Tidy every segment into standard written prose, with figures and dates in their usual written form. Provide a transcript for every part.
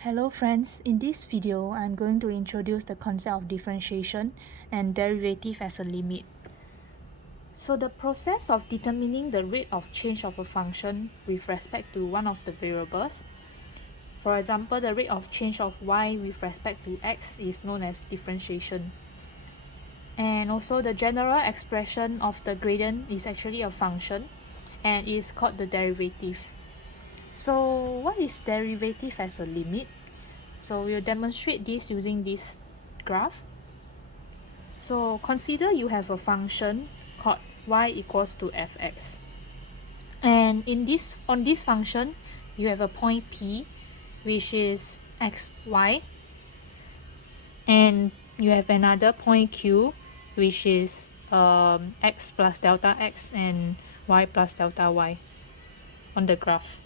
Hello friends, in this video I'm going to introduce the concept of differentiation and derivative as a limit. So the process of determining the rate of change of a function with respect to one of the variables, for example the rate of change of y with respect to x, is known as differentiation. And also the general expression of the gradient is actually a function and is called the derivative. So what is derivative as a limit? So we'll demonstrate this using this graph. So consider you have a function called y equals to fx. And on this function, you have a point P, which is xy, and you have another point Q, which is x plus delta x and y plus delta y on the graph.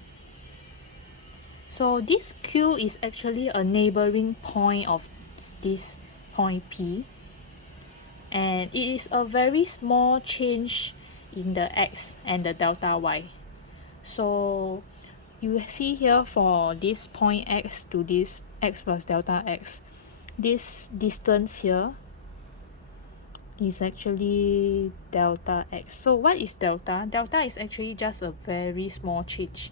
So this Q is actually a neighboring point of this point P, and it is a very small change in the x and the delta y. So you see here for this point x to this x plus delta x, this distance here is actually delta x. So what is delta? Delta is actually just a very small change.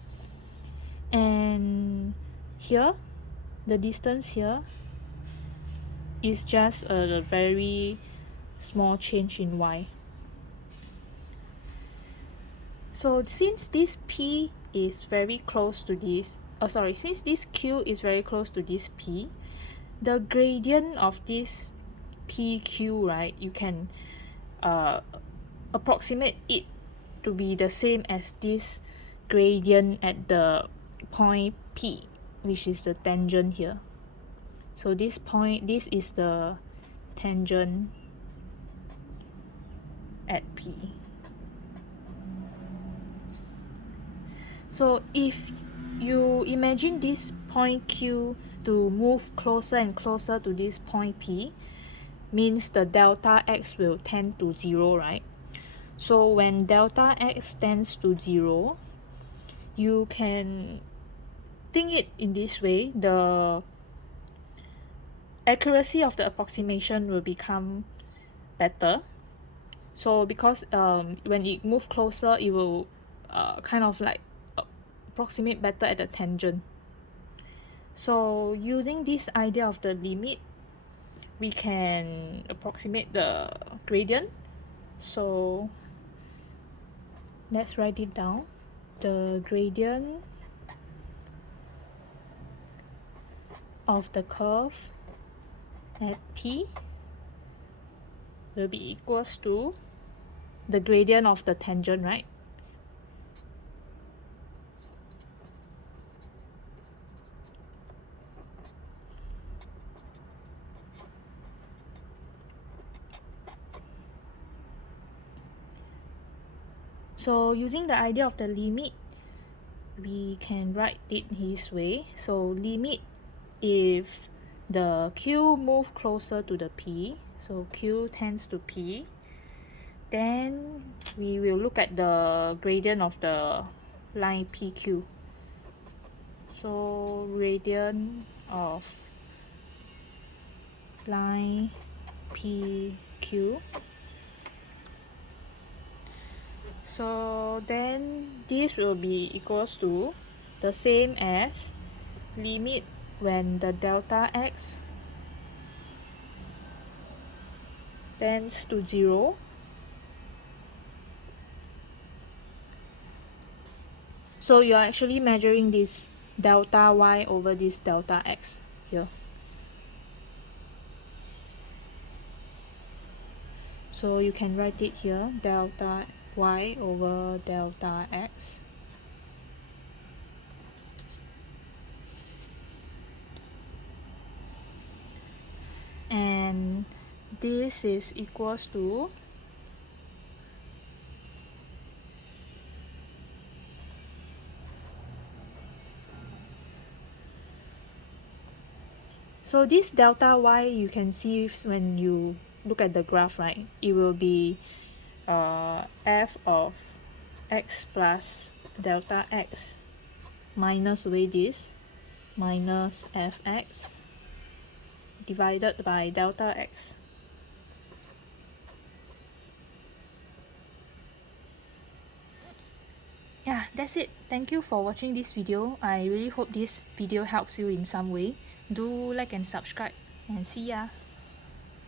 And here, the distance here is just a very small change in y. So since this P is very close to this, since this Q is very close to this P, the gradient of this PQ, right, you can approximate it to be the same as this gradient at the point P, which is the tangent here. So this is the tangent at P. So if you imagine this point Q to move closer and closer to this point P, means the delta x will tend to 0, right? So when delta x tends to 0, you can think it in this way: the accuracy of the approximation will become better. So because when it moves closer, it will kind of like approximate better at the tangent. So using this idea of the limit, we can approximate the gradient. So let's write it down. The gradient of the curve at P will be equals to the gradient of the tangent, right? So using the idea of the limit, we can write it this way. So limit, if the Q move closer to the P, so Q tends to P, then we will look at the gradient of the line PQ. So gradient of line PQ. So then this will be equals to the same as limit when the delta x tends to 0, so you are actually measuring this delta y over this delta x here. So you can write it here, delta y over delta x. And this is equals to so this delta y, you can see when you look at the graph, right? It will be f of x plus delta x minus away this minus fx divided by delta x. Yeah, that's it. Thank you for watching this video. I really hope this video helps you in some way. Do like and subscribe, and see ya.